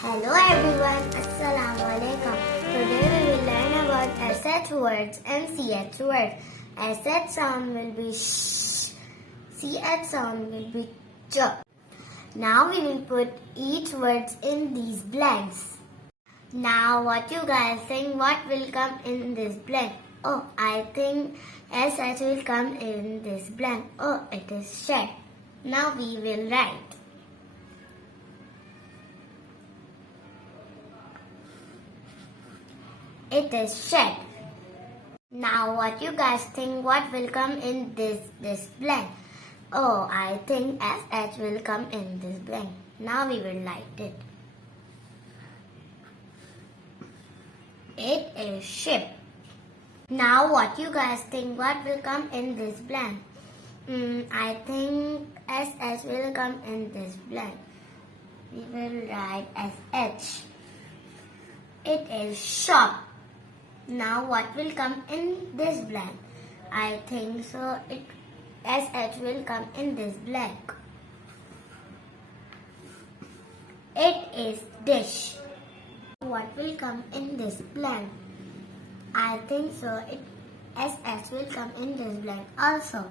Hello everyone, Assalamu alaikum. Today we will learn about SH words and CH words. SH sound will be sh, CH sound will be ch. Now we will put each words in these blanks. Now what you guys think, what will come in this blank? Oh, I think SH will come in this blank. Oh, it is shed. Now we will write. It is shed. Now what you guys think, what will come in this blank? Oh, I think SH will come in this blank. Now we will write it. It is ship. Now what you guys think, what will come in this blank? I think SH will come in this blank. We will write SH. It is shop. Now what will come in this blank? I think so SH will come in this blank. It is dish. What will come in this blank? I think so SH will come in this blank also.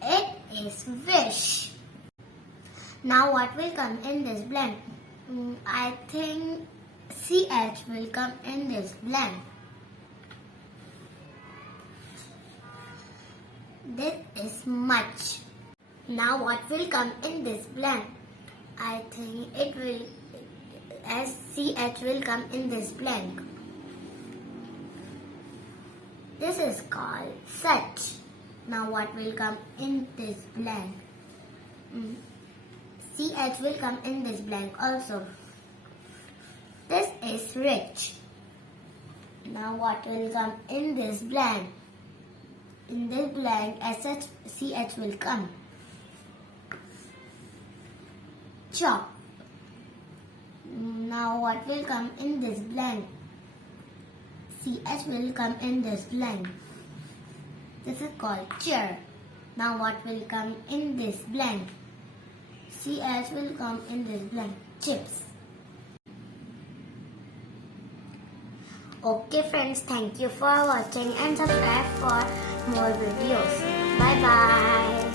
It is wish. Now what will come in this blank? I think CH will come in this blank. This is much. Now what will come in this blank? I think CH will come in this blank. This is called such. Now what will come in this blank? CH will come in this blank also. This is rich. Now what will come in this blank? In this blank, CH will come. Chop. Now what will come in this blank? CH will come in this blank. This is called chair. Now what will come in this blank? CH will come in this blank. Chips. Okay friends, thank you for watching and subscribe for more videos. Bye bye.